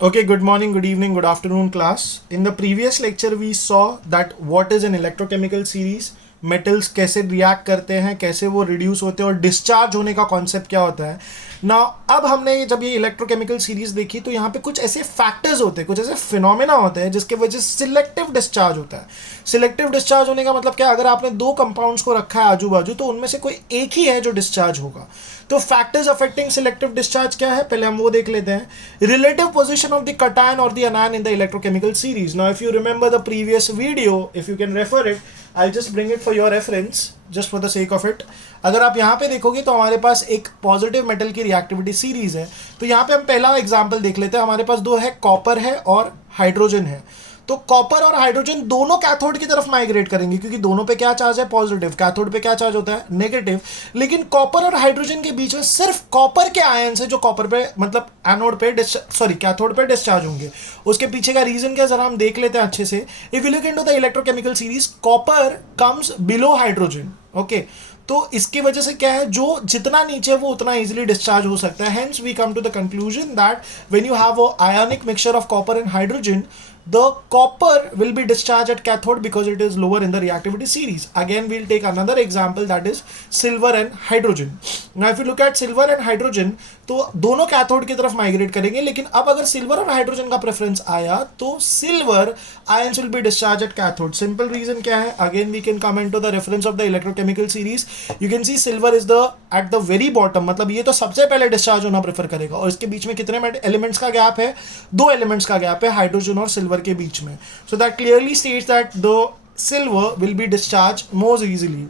Okay, good morning, good evening, good afternoon, class. In the previous lecture, we saw that what is an electrochemical series, metals कैसे react करते हैं, कैसे वो reduce होते हैं और डिस्चार्ज होने का कॉन्सेप्ट क्या होता है ना। अब हमने जब ये इलेक्ट्रोकेमिकल सीरीज देखी तो यहाँ पे कुछ ऐसे फैक्टर्स होते हैं, कुछ ऐसे फिनोमेना होते हैं जिसके वजह से सिलेक्टिव डिस्चार्ज होता है। सिलेक्टिव डिस्चार्ज होने का मतलब क्या, अगर आपने दो कंपाउंड्स को रखा है आजू बाजू तो उनमें से कोई एक ही है जो डिस्चार्ज होगा। तो फैक्टर्स अफेक्टिंग सिलेक्टिव डिस्चार्ज क्या है, पहले हम वो देख लेते हैं। Relative position of the cation और the anion in the electrochemical series. Now if you remember the previous video, if you can refer it, I just bring it for your reference just for the sake of it. अगर आप यहाँ पे देखोगे तो हमारे पास एक positive metal की रिएक्टिविटी सीरीज है। तो यहाँ पे हम पहला एग्जांपल देख लेते हैं। हमारे पास दो है, कॉपर है और हाइड्रोजन है। तो कॉपर और हाइड्रोजन दोनों कैथोड की तरफ माइग्रेट करेंगे क्योंकि दोनों पे क्या चार्ज है, पॉजिटिव। कैथोड पे क्या चार्ज होता है, नेगेटिव। लेकिन कॉपर और हाइड्रोजन के बीच में सिर्फ कॉपर के आयन्स है जो कॉपर पे मतलब एनोड पे कैथोड पे डिस्चार्ज होंगे। उसके पीछे का रीजन क्या, जरा हम देख लेते हैं अच्छे से। If you look into the electrochemical series, copper comes below hydrogen. Okay, तो इसकी वजह से क्या है, जो जितना नीचे वो उतना इजीली डिस्चार्ज हो सकता है। Hence we come to the conclusion that when you have a ionic mixture of copper and hydrogen, the copper will be discharged at cathode because it is lower in the reactivity series. Again, we'll take another example, that is silver and hydrogen. Now if you look at silver and hydrogen, तो दोनों cathode की तरफ migrate करेंगे। लेकिन अब अगर silver और hydrogen का प्रेफरेंस आया तो silver ions will be discharge at cathode. Simple reason क्या है, again we can come into the reference of the electrochemical series. You can see silver is the at the very bottom, मतलब ये तो सबसे पहले discharge होना prefer करेगा। और इसके बीच में कितने एलिमेंट्स का गैप है, दो एलिमेंट्स का गैप है हाइड्रोजन और सिल्वर के बीच में। So that clearly states that the silver will be discharge more easily.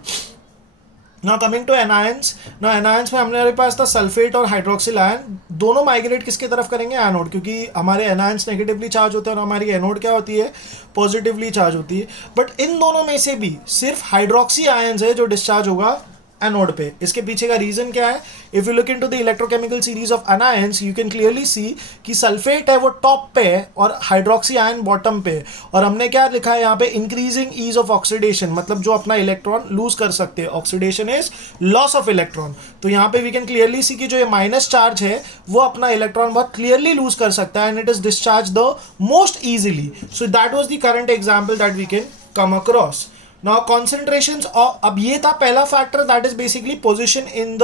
Now coming to anions. Now anions में हमारे पास था सल्फेट और हाइड्रोक्सिल आयन। दोनों माइग्रेट किसके तरफ करेंगे, एनोड, क्योंकि हमारे एनायंस नेगेटिवली चार्ज होते हैं और हमारी एनोड क्या होती है, पॉजिटिवली चार्ज होती है। बट इन दोनों में से भी सिर्फ हाइड्रोक्सी आयंस है जो डिस्चार्ज होगा एनोड पे। इसके पीछे का रीजन क्या है, if you look into the electrochemical series of anions, you can clearly see कि सल्फेट है वो टॉप पे है और हाइड्रोक्सी आयन बॉटम पे। और हमने क्या लिखा है यहाँ पे, इंक्रीजिंग ईज ऑफ ऑक्सीडेशन, मतलब जो अपना इलेक्ट्रॉन लूज कर सकते हैं। Oxidation is loss of electron. तो यहाँ पे वी कैन क्लियरली सी कि जो ये माइनस चार्ज है वो अपना इलेक्ट्रॉन बहुत क्लियरली लूज कर सकता है and it is discharge the most easily. So that was the current example that we can come across. Now concentrations of, अब ये था पहला factor, that is basically position in the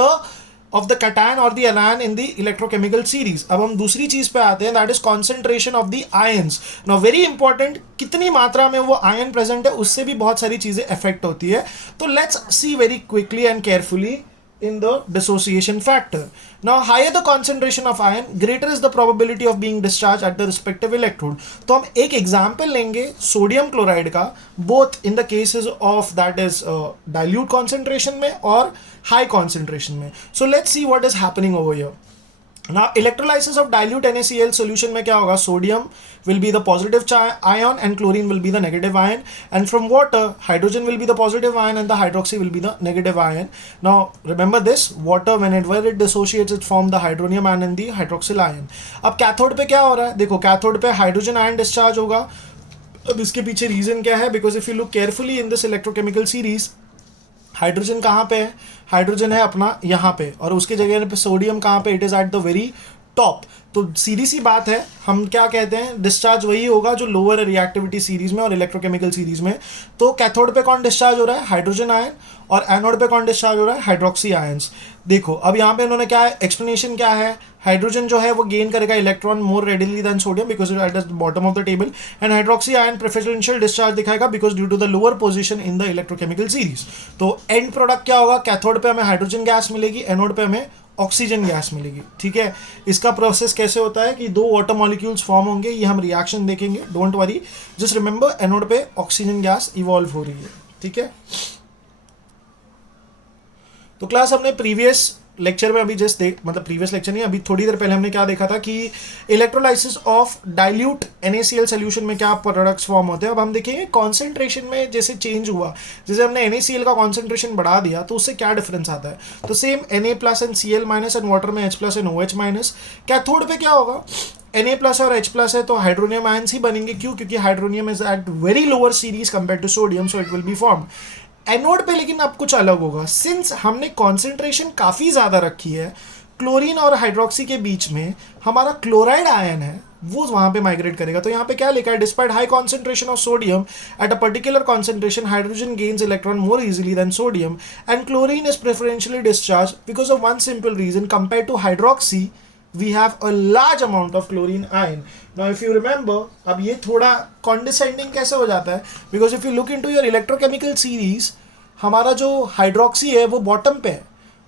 of the cation और the anion in the electrochemical series. अब हम दूसरी चीज पे आते हैं, that is concentration of the ions. Now very important, कितनी मात्रा में वो आयन प्रेजेंट है उससे भी बहुत सारी चीजें अफेक्ट होती है। तो let's see very quickly and carefully in the dissociation factor. Now higher the concentration of ion, greater is the probability of being discharged at the respective electrode. तो हम एक एग्जाम्पल लेंगे सोडियम क्लोराइड का, both in the cases of that is dilute concentration में और high concentration में. So let's see what is happening over here. Now electrolysis of dilute NaCl solution में क्या होगा, sodium will be the positive ion and chlorine will be the negative ion, and from water hydrogen will be the positive ion and the hydroxy will be the negative ion. Now remember this, water whenever it dissociates it form the hydronium ion and the hydroxyl ion. अब cathode पे क्या हो रहा है, देखो cathode पे hydrogen ion discharge होगा। अब इसके पीछे रीजन क्या है, because if you look carefully in this electrochemical series, hydrogen कहाँ पे है, हाइड्रोजन है अपना यहाँ पे, और उसके जगह पे सोडियम कहाँ पे, it is eight the very top. तो सीधी सी बात है, हम क्या कहते हैं, डिस्चार्ज वही होगा जो लोअर रिएक्टिविटी सीरीज में और इलेक्ट्रोकेमिकल सीरीज में। तो कैथोड पे कौन डिस्चार्ज हो रहा है, हाइड्रोजन आयन, और एनोड पे कौन डिस्चार्ज हो रहा है, हाइड्रोक्सी आयंस। देखो अब यहाँ पे इन्होंने क्या है, एक्सप्लेनेशन क्या है, हाइड्रोजन जो है वो गेन करेगा electron more readily than sodium because it is bottom of the table, and hydroxy ion preferential discharge दिखाएगा because due to the lower position in the electrochemical series. तो एंड प्रोडक्ट क्या होगा, cathode पे हमें hydrogen gas मिलेगी, anode पे हमें oxygen gas मिलेगी। ठीक है, इसका प्रोसेस कैसे होता है कि दो वाटर मॉलिक्यूल्स फॉर्म होंगे, ये हम रिएक्शन देखेंगे, don't worry, just remember anode पे ऑक्सीजन गैस इवॉल्व हो रही है। ठीक है, तो क्लास हमने प्रीवियस लेक्चर में अभी जस्ट देख, मतलब प्रीवियस लेक्चर नहीं, अभी थोड़ी देर पहले हमने क्या देखा था कि electrolysis of dilute NaCl solution में क्या प्रोडक्ट्स फॉर्म होते हैं। अब हम देखेंगे कॉन्सेंट्रेशन में जैसे चेंज हुआ, जैसे हमने NaCl का कॉन्सेंट्रेशन बढ़ा दिया तो उससे क्या डिफरेंस आता है। तो same Na+ and Cl- and water में H+ एंड OH-। कैथोड पे क्या होगा, Na+ और H+ है तो हाइड्रोनियम आयंस ही बनेंगे। क्यों, क्योंकि hydronium is at very lower series compare to sodium, so it will be formed. Anode पे लेकिन अब कुछ अलग होगा, सिंस हमने कॉन्सेंट्रेशन काफ़ी ज़्यादा रखी है, क्लोरीन और हाइड्रोक्सी के बीच में हमारा क्लोराइड आयन है वो वहां पे माइग्रेट करेगा। तो यहाँ पे क्या लिखा है, despite high concentration of sodium at a particular concentration hydrogen gains electron more easily than sodium and chlorine is preferentially discharge because of one simple reason, compare to hydroxy we have a large amount of chlorine ion. Now if you remember, अब ये थोड़ा condescending कैसे हो जाता है, because if you look into your electrochemical series, हमारा जो hydroxy है वो बॉटम पे है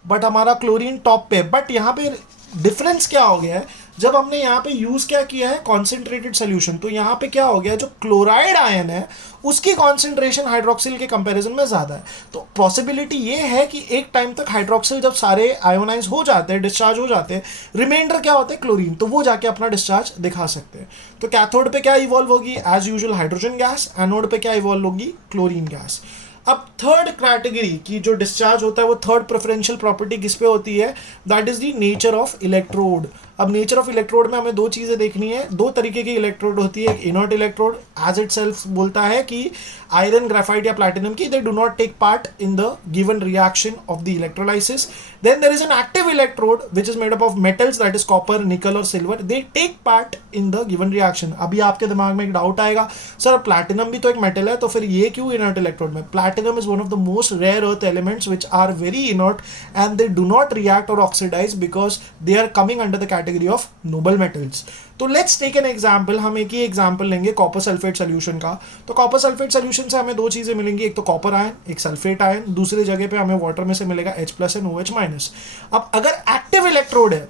बट हमारा क्लोरीन टॉप पे है। बट यहाँ पे डिफरेंस क्या हो गया है, जब हमने यहाँ पे यूज क्या किया है, कॉन्सेंट्रेटेड सोल्यूशन, तो यहाँ पे क्या हो गया, जो क्लोराइड आयन है उसकी कॉन्सेंट्रेशन हाइड्रोक्सिल के कंपैरिजन में ज्यादा है। तो पॉसिबिलिटी ये है कि एक टाइम तक हाइड्रोक्सिल जब सारे आयोनाइज हो जाते हैं, डिस्चार्ज हो जाते हैं, रिमाइंडर क्या होते हैं क्लोरीन, तो वो जाके अपना डिस्चार्ज दिखा सकते हैं। तो कैथोड पे क्या इवॉल्व होगी, as usual hydrogen gas, anode पे क्या इवॉल्व होगी, क्लोरीन गैस। अब थर्ड कैटेगरी की जो डिस्चार्ज होता है वो थर्ड प्रेफरेंशियल प्रॉपर्टी किस पे होती है, that is the nature of electrode. अब नेचर ऑफ इलेक्ट्रोड में हमें दो चीजें देखनी है, दो तरीके की इलेक्ट्रोड होती है। Inert electrode as it self बोलता है कि आयरन, ग्रेफाइट या प्लैटिनम की, they do not take part in the given reaction of the electrolysis. Then there is an active electrode which is made up of metals, that is copper, nickel और silver, they take part in the given reaction. अभी आपके दिमाग में एक doubt आएगा, sir platinum भी तो एक मेटल है, तो फिर ये क्यों इनर्ट इलेक्ट्रोड में? Platinum is one of the most rare earth elements which are very inert and they do not react or oxidize because they are coming under the category of noble metals. तो let's take an example, हम एक ही example लेंगे copper sulphate solution का। तो copper sulphate solution से हमें दो चीजें मिलेंगी, एक तो कॉपर आयन, एक सल्फेट आयन, दूसरी जगह पे हमें वाटर में से मिलेगा H+ एंड OH-। अब अगर एक्टिव इलेक्ट्रोड है,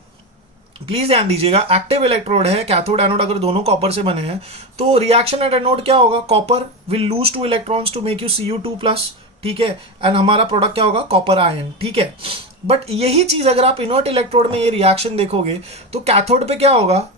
प्लीज ध्यान दीजिएगा, एक्टिव इलेक्ट्रोड है, कैथोड एनोड अगर दोनों कॉपर से बने हैं, तो रिएक्शन एट एनोड क्या होगा, copper will lose 2 electrons to make you Cu2+, ठीक है, एंड हमारा प्रोडक्ट क्या होगा, कॉपर आयन, ठीक है। बट यही चीज अगर आप इनर्ट इलेक्ट्रोड में ये रिएक्शन देखोगे तो कैथोड पे क्या होगा,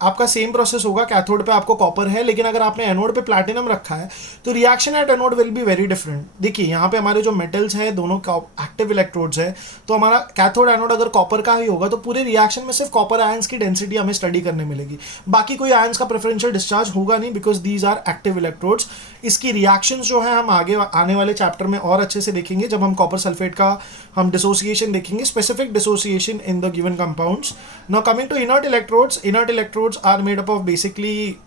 आपका सेम प्रोसेस होगा, कैथोड पे आपको कॉपर है, लेकिन अगर आपने एनोड पे प्लैटिनम रखा है तो reaction at anode will be very different. देखिए यहाँ पे हमारे जो मेटल्स है दोनों एक्टिव इलेक्ट्रोड्स है, तो हमारा कैथोड एनोड अगर कॉपर का ही होगा तो पूरे रिएक्शन में सिर्फ कॉपर आयंस की डेंसिटी हमें स्टडी करने मिलेगी, बाकी कोई आयंस का प्रेफरेंशियल डिस्चार्ज होगा नहीं, because these are active electrodes. इसकी रिएक्शंस जो है हम आगे आने वाले चैप्टर में और अच्छे से देखेंगे, जब हम कॉपर सल्फेट का हम डिसोसिएशन देखेंगे, specific dissociation in the given compounds. Now coming to inert electrodes are made up of basically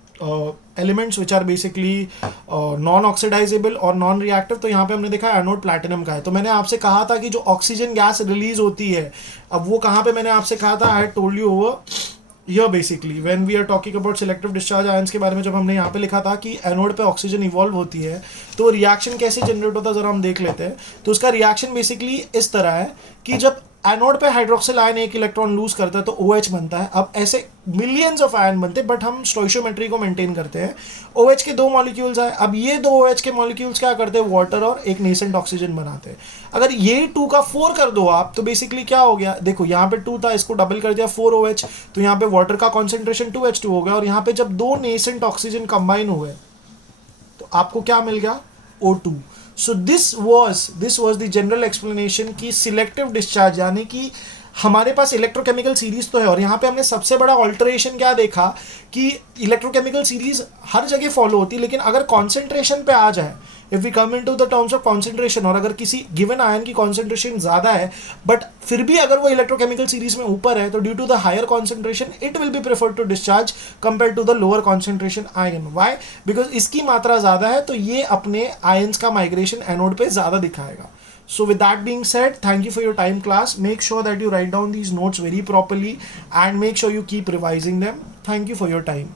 elements which are basically non-oxidizable और non-reactive। तो यहाँ पे हमने देखा एनोड प्लैटिनम का है। तो मैंने आपसे कहा था कि जो ऑक्सीजन गैस रिलीज होती है, अब वो कहाँ पे मैंने आपसे कहा था, I told you over here basically when we are talking about selective discharge ions के बारे में, जब हमने यहाँ पे लिखा था कि एनोड पे ऑक्सीजन इवॉल्व होती है तो रिएक्शन कैसे जनरेट होता है जरा हम देख लेते हैं। तो उसका रिएक्शन बेसिकली इस तरह है कि जब एनोड पे हाइड्रोक्सिल आयन एक इलेक्ट्रॉन लूज करता है तो OH बनता है। अब ऐसे मिलियंस ऑफ आयन बनते हैं, बट हम स्टोइशियोमेट्री को मेंटेन करते हैं। OH के दो मॉलिक्यूल्स आए, अब ये दो OH के मॉलिक्यूल्स क्या करते हैं, वाटर और एक नेसेंट ऑक्सीजन बनाते हैं। अगर ये 2 का 4 कर दो आप, तो बेसिकली क्या हो गया, देखो यहाँ पे 2 था, इसको डबल कर दिया 4OH, तो यहाँ पे वाटर का कॉन्सेंट्रेशन 2H2 हो गया, और यहाँ पे जब दो नेसेंट ऑक्सीजन कंबाइन हुए तो आपको क्या मिल गया, O2। So this was the general explanation की सिलेक्टिव डिस्चार्ज, यानी कि हमारे पास इलेक्ट्रोकेमिकल सीरीज तो है, और यहाँ पे हमने सबसे बड़ा ऑल्टरेशन क्या देखा कि इलेक्ट्रोकेमिकल सीरीज हर जगह फॉलो होती है, लेकिन अगर कॉन्सेंट्रेशन पे आ जाए, if we come into the terms of concentration, और अगर किसी गिवन आयन की कॉन्सेंट्रेशन ज़्यादा है बट फिर भी अगर वो इलेक्ट्रोकेमिकल सीरीज में ऊपर है, तो due to the higher concentration it will be preferred to discharge compare to the lower concentration ion. Why? Because इसकी मात्रा ज़्यादा है, तो ये अपने आयन्स का माइग्रेशन एनोड पे ज़्यादा दिखाएगा। So with that being said, thank you for your time class. Make sure that you write down these notes very properly and make sure you keep revising them. Thank you for your time.